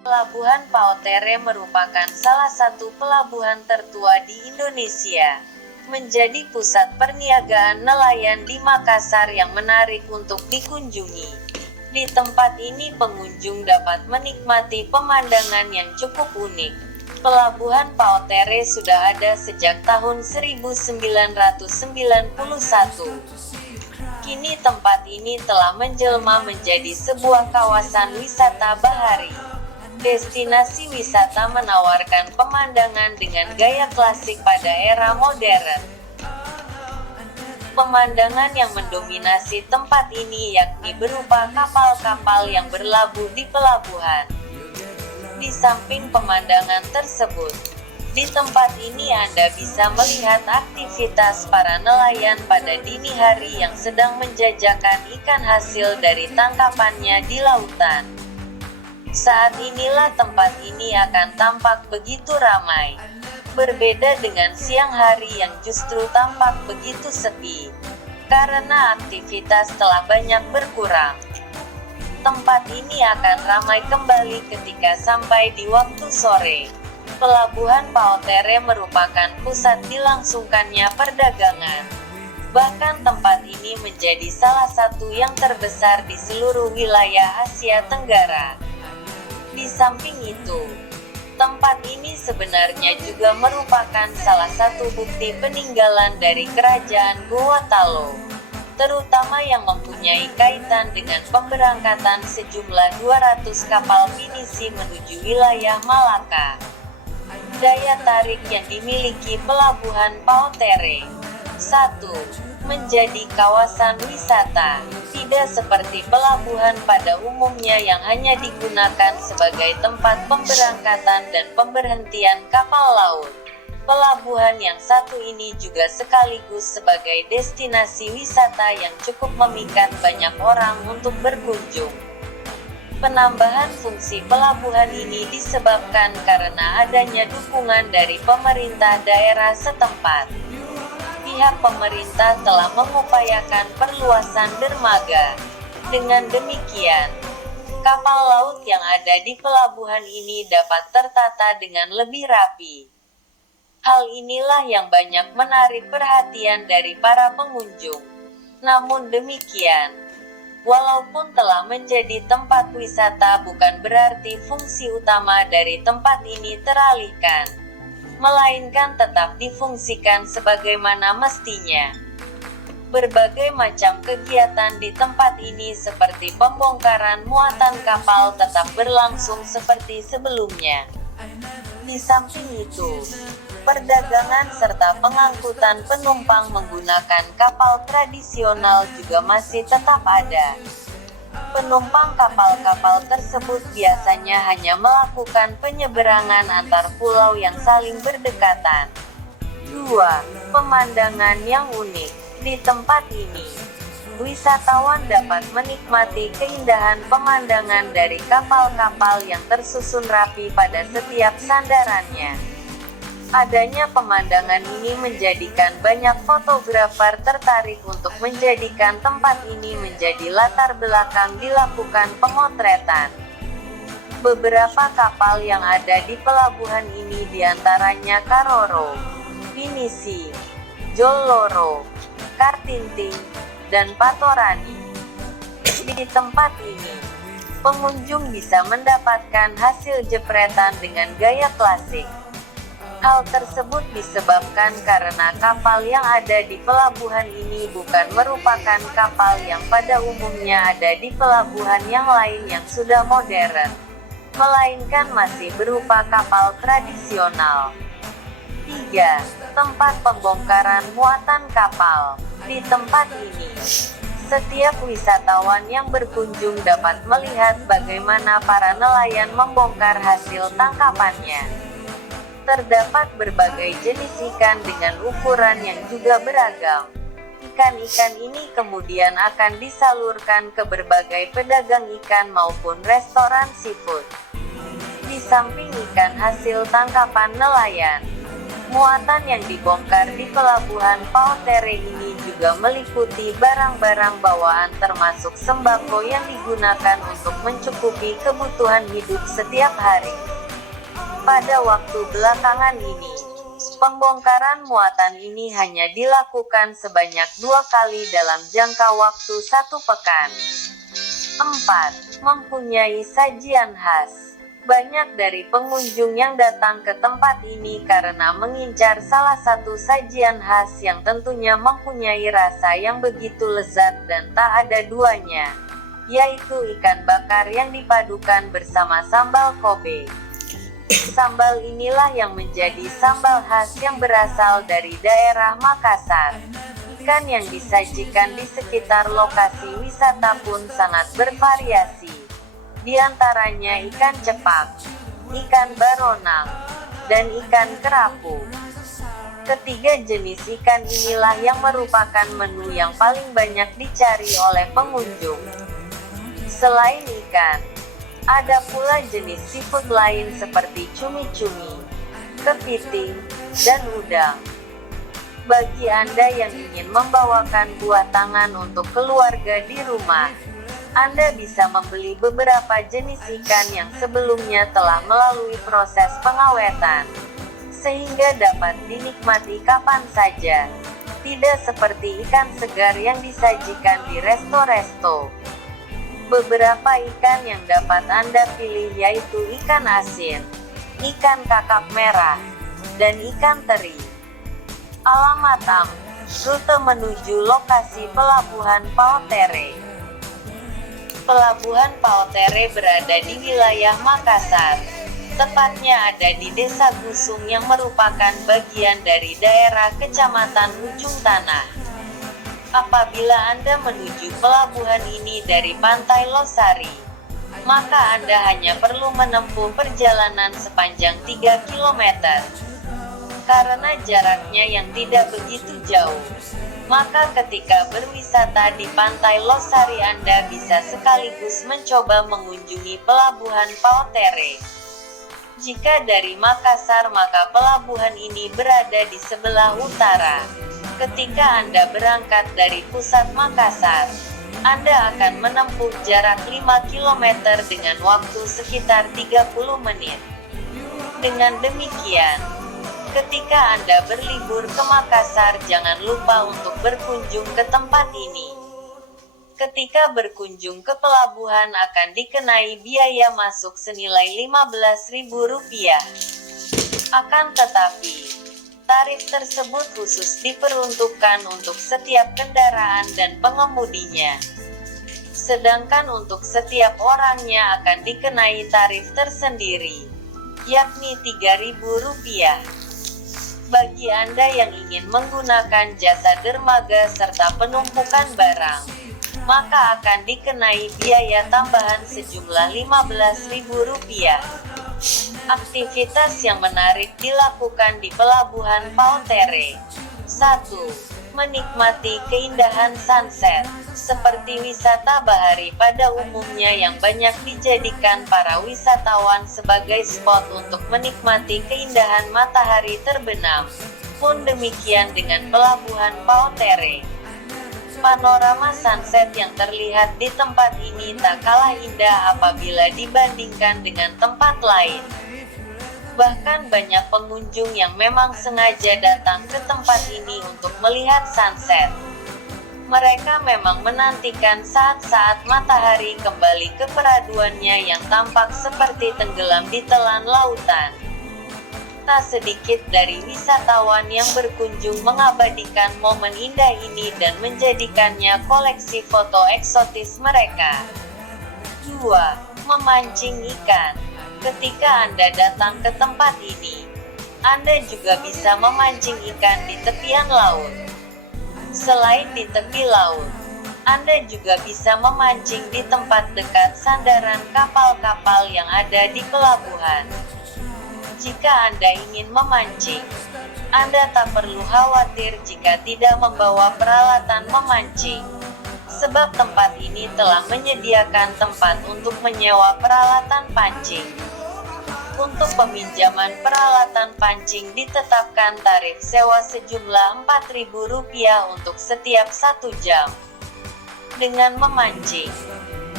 Pelabuhan Paotere merupakan salah satu pelabuhan tertua di Indonesia. Menjadi pusat perniagaan nelayan di Makassar yang menarik untuk dikunjungi. Di tempat ini pengunjung dapat menikmati pemandangan yang cukup unik. Pelabuhan Paotere sudah ada sejak tahun 1991. Kini tempat ini telah menjelma menjadi sebuah kawasan wisata bahari. Destinasi wisata menawarkan pemandangan dengan gaya klasik pada era modern. Pemandangan yang mendominasi tempat ini yakni berupa kapal-kapal yang berlabuh di pelabuhan. Di samping pemandangan tersebut, di tempat ini Anda bisa melihat aktivitas para nelayan pada dini hari yang sedang menjajakan ikan hasil dari tangkapannya di lautan. Saat inilah tempat ini akan tampak begitu ramai. Berbeda dengan siang hari yang justru tampak begitu sepi, karena aktivitas telah banyak berkurang. Tempat ini akan ramai kembali ketika sampai di waktu sore. Pelabuhan Paotere merupakan pusat dilangsungkannya perdagangan. Bahkan tempat ini menjadi salah satu yang terbesar di seluruh wilayah Asia Tenggara. Di samping itu, tempat ini sebenarnya juga merupakan salah satu bukti peninggalan dari kerajaan Gorontalo, terutama yang mempunyai kaitan dengan pemberangkatan sejumlah 200 kapal pinisi menuju wilayah Malaka. Daya tarik yang dimiliki Pelabuhan Paotere. 1. Menjadi kawasan wisata. Tidak seperti pelabuhan pada umumnya yang hanya digunakan sebagai tempat pemberangkatan dan pemberhentian kapal laut. Pelabuhan yang satu ini juga sekaligus sebagai destinasi wisata yang cukup memikat banyak orang untuk berkunjung. Penambahan fungsi pelabuhan ini disebabkan karena adanya dukungan dari pemerintah daerah setempat. Pihak pemerintah telah mengupayakan perluasan dermaga. Dengan demikian, kapal laut yang ada di pelabuhan ini dapat tertata dengan lebih rapi. Hal inilah yang banyak menarik perhatian dari para pengunjung. Namun demikian, walaupun telah menjadi tempat wisata bukan berarti fungsi utama dari tempat ini teralihkan, melainkan tetap difungsikan sebagaimana mestinya. Berbagai macam kegiatan di tempat ini seperti pembongkaran muatan kapal tetap berlangsung seperti sebelumnya. Di samping itu, perdagangan serta pengangkutan penumpang menggunakan kapal tradisional juga masih tetap ada. Penumpang kapal-kapal tersebut biasanya hanya melakukan penyeberangan antar pulau yang saling berdekatan. 2. Pemandangan yang unik. Di tempat ini, wisatawan dapat menikmati keindahan pemandangan dari kapal-kapal yang tersusun rapi pada setiap sandarannya. Adanya pemandangan ini menjadikan banyak fotografer tertarik untuk menjadikan tempat ini menjadi latar belakang dilakukan pemotretan. Beberapa kapal yang ada di pelabuhan ini diantaranya Karoro, Pinisi, Jolloro, Kartinting, dan Patorani. Di tempat ini, pengunjung bisa mendapatkan hasil jepretan dengan gaya klasik. Hal tersebut disebabkan karena kapal yang ada di pelabuhan ini bukan merupakan kapal yang pada umumnya ada di pelabuhan yang lain yang sudah modern, melainkan masih berupa kapal tradisional. 3. Tempat pembongkaran muatan kapal. Di tempat ini, setiap wisatawan yang berkunjung dapat melihat bagaimana para nelayan membongkar hasil tangkapannya. Terdapat berbagai jenis ikan dengan ukuran yang juga beragam. Ikan-ikan ini kemudian akan disalurkan ke berbagai pedagang ikan maupun restoran seafood. Di samping ikan hasil tangkapan nelayan, Muatan yang dibongkar di Pelabuhan Paotere ini juga meliputi barang-barang bawaan termasuk sembako yang digunakan untuk mencukupi kebutuhan hidup setiap hari. Pada waktu belakangan ini, pembongkaran muatan ini hanya dilakukan sebanyak 2 kali dalam jangka waktu 1 pekan. 4. Mempunyai sajian khas. Banyak dari pengunjung yang datang ke tempat ini karena mengincar salah satu sajian khas yang tentunya mempunyai rasa yang begitu lezat dan tak ada duanya, yaitu ikan bakar yang dipadukan bersama sambal Kobe. Sambal inilah yang menjadi sambal khas yang berasal dari daerah Makassar. Ikan yang disajikan di sekitar lokasi wisata pun sangat bervariasi. Di antaranya ikan cepak, ikan baronang, dan ikan kerapu. Ketiga jenis ikan inilah yang merupakan menu yang paling banyak dicari oleh pengunjung. Selain ikan, ada pula jenis seafood lain seperti cumi-cumi, kepiting, dan udang. Bagi Anda yang ingin membawakan buah tangan untuk keluarga di rumah, Anda bisa membeli beberapa jenis ikan yang sebelumnya telah melalui proses pengawetan, sehingga dapat dinikmati kapan saja. Tidak seperti ikan segar yang disajikan di resto-resto. Beberapa ikan yang dapat Anda pilih yaitu ikan asin, ikan kakap merah, dan ikan teri. Alamat rute menuju lokasi Pelabuhan Paotere. Pelabuhan Paotere berada di wilayah Makassar. Tepatnya ada di Desa Gusung yang merupakan bagian dari daerah Kecamatan Ujung Tanah. Apabila Anda menuju pelabuhan ini dari Pantai Losari, maka Anda hanya perlu menempuh perjalanan sepanjang 3 km. Karena jaraknya yang tidak begitu jauh, maka ketika berwisata di Pantai Losari Anda bisa sekaligus mencoba mengunjungi Pelabuhan Paotere. Jika dari Makassar maka pelabuhan ini berada di sebelah utara. Ketika Anda berangkat dari pusat Makassar, Anda akan menempuh jarak 5 km dengan waktu sekitar 30 menit. Dengan demikian, ketika Anda berlibur ke Makassar jangan lupa untuk berkunjung ke tempat ini. Ketika berkunjung ke pelabuhan akan dikenai biaya masuk senilai Rp15.000. Akan tetapi, tarif tersebut khusus diperuntukkan untuk setiap kendaraan dan pengemudinya. Sedangkan untuk setiap orangnya akan dikenai tarif tersendiri, yakni Rp3.000. Bagi Anda yang ingin menggunakan jasa dermaga serta penumpukan barang, maka akan dikenai biaya tambahan sejumlah Rp15.000. Aktivitas yang menarik dilakukan di Pelabuhan Paotere. 1. Menikmati keindahan sunset. Seperti wisata bahari pada umumnya yang banyak dijadikan para wisatawan sebagai spot untuk menikmati keindahan matahari terbenam, pun demikian dengan Pelabuhan Paotere. Panorama sunset yang terlihat di tempat ini tak kalah indah apabila dibandingkan dengan tempat lain. Bahkan banyak pengunjung yang memang sengaja datang ke tempat ini untuk melihat sunset. Mereka memang menantikan saat-saat matahari kembali ke peraduannya yang tampak seperti tenggelam di telan lautan. Tak sedikit dari wisatawan yang berkunjung mengabadikan momen indah ini dan menjadikannya koleksi foto eksotis mereka. 2. Memancing ikan. Ketika Anda datang ke tempat ini, Anda juga bisa memancing ikan di tepian laut. Selain di tepi laut, Anda juga bisa memancing di tempat dekat sandaran kapal-kapal yang ada di pelabuhan. Jika Anda ingin memancing, Anda tak perlu khawatir jika tidak membawa peralatan memancing, sebab tempat ini telah menyediakan tempat untuk menyewa peralatan pancing. Untuk peminjaman peralatan pancing ditetapkan tarif sewa sejumlah Rp4.000 untuk setiap 1 jam. Dengan memancing,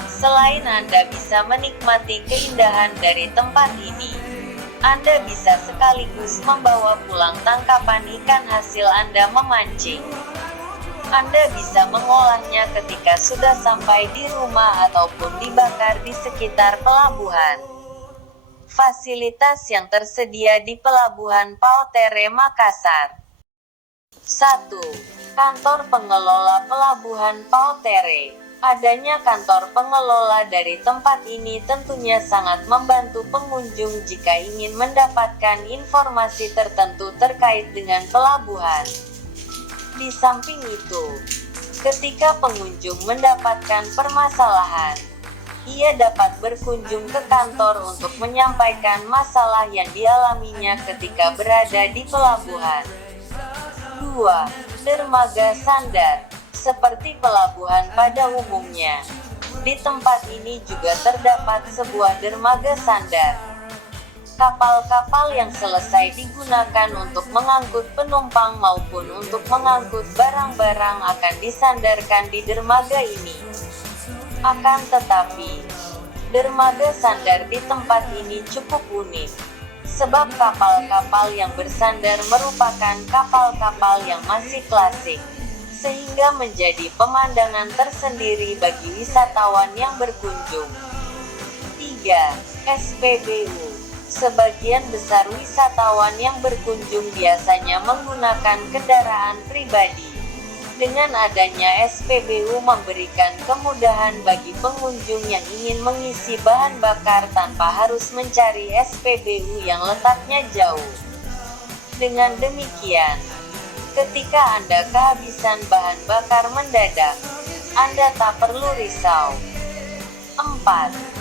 selain Anda bisa menikmati keindahan dari tempat ini, Anda bisa sekaligus membawa pulang tangkapan ikan hasil Anda memancing. Anda bisa mengolahnya ketika sudah sampai di rumah ataupun dibakar di sekitar pelabuhan. Fasilitas yang tersedia di Pelabuhan Pautere, Makassar. 1. Kantor Pengelola Pelabuhan Pautere. Adanya kantor pengelola dari tempat ini tentunya sangat membantu pengunjung jika ingin mendapatkan informasi tertentu terkait dengan pelabuhan. Di samping itu, ketika pengunjung mendapatkan permasalahan, ia dapat berkunjung ke kantor untuk menyampaikan masalah yang dialaminya ketika berada di pelabuhan. 2. Dermaga sandar. Seperti pelabuhan pada umumnya, di tempat ini juga terdapat sebuah dermaga sandar. Kapal-kapal yang selesai digunakan untuk mengangkut penumpang maupun untuk mengangkut barang-barang akan disandarkan di dermaga ini. Akan tetapi, dermaga sandar di tempat ini cukup unik, sebab kapal-kapal yang bersandar merupakan kapal-kapal yang masih klasik, sehingga menjadi pemandangan tersendiri bagi wisatawan yang berkunjung. 3. SPBU. Sebagian besar wisatawan yang berkunjung biasanya menggunakan kendaraan pribadi. Dengan adanya SPBU memberikan kemudahan bagi pengunjung yang ingin mengisi bahan bakar tanpa harus mencari SPBU yang letaknya jauh. Dengan demikian, ketika Anda kehabisan bahan bakar mendadak, Anda tak perlu risau. 4.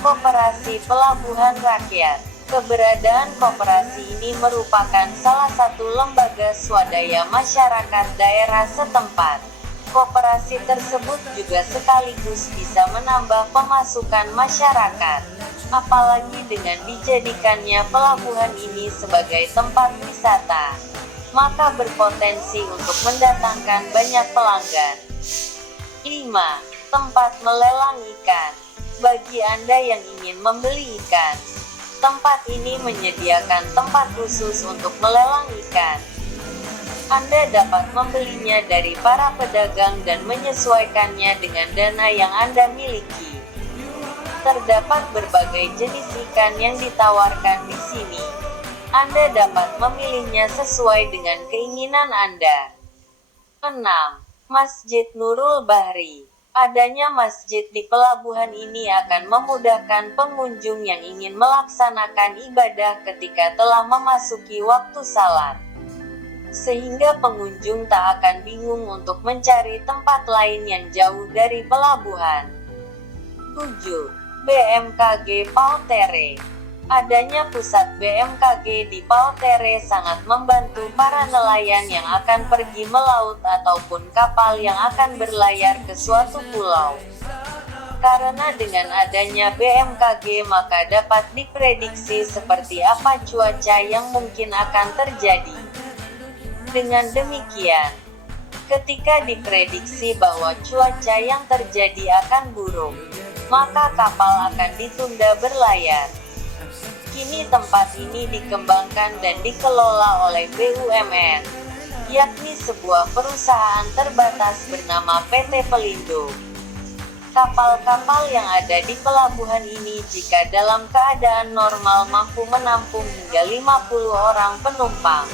Koperasi Pelabuhan Rakyat. Keberadaan koperasi ini merupakan salah satu lembaga swadaya masyarakat daerah setempat. Koperasi tersebut juga sekaligus bisa menambah pemasukan masyarakat, apalagi dengan dijadikannya pelabuhan ini sebagai tempat wisata, maka berpotensi untuk mendatangkan banyak pelanggan. 5. Tempat melelang ikan. Bagi Anda yang ingin membeli ikan, tempat ini menyediakan tempat khusus untuk melelang ikan. Anda dapat membelinya dari para pedagang dan menyesuaikannya dengan dana yang Anda miliki. Terdapat berbagai jenis ikan yang ditawarkan di sini. Anda dapat memilihnya sesuai dengan keinginan Anda. 6. Masjid Nurul Bahri. Adanya masjid di pelabuhan ini akan memudahkan pengunjung yang ingin melaksanakan ibadah ketika telah memasuki waktu salat, sehingga pengunjung tak akan bingung untuk mencari tempat lain yang jauh dari pelabuhan. 7. BMKG Pautere. Adanya pusat BMKG di Pautere sangat membantu para nelayan yang akan pergi melaut ataupun kapal yang akan berlayar ke suatu pulau. Karena dengan adanya BMKG maka dapat diprediksi seperti apa cuaca yang mungkin akan terjadi. Dengan demikian, ketika diprediksi bahwa cuaca yang terjadi akan buruk, maka kapal akan ditunda berlayar. Kini tempat ini dikembangkan dan dikelola oleh BUMN, yakni sebuah perusahaan terbatas bernama PT Pelindo. Kapal-kapal yang ada di pelabuhan ini jika dalam keadaan normal mampu menampung hingga 50 orang penumpang.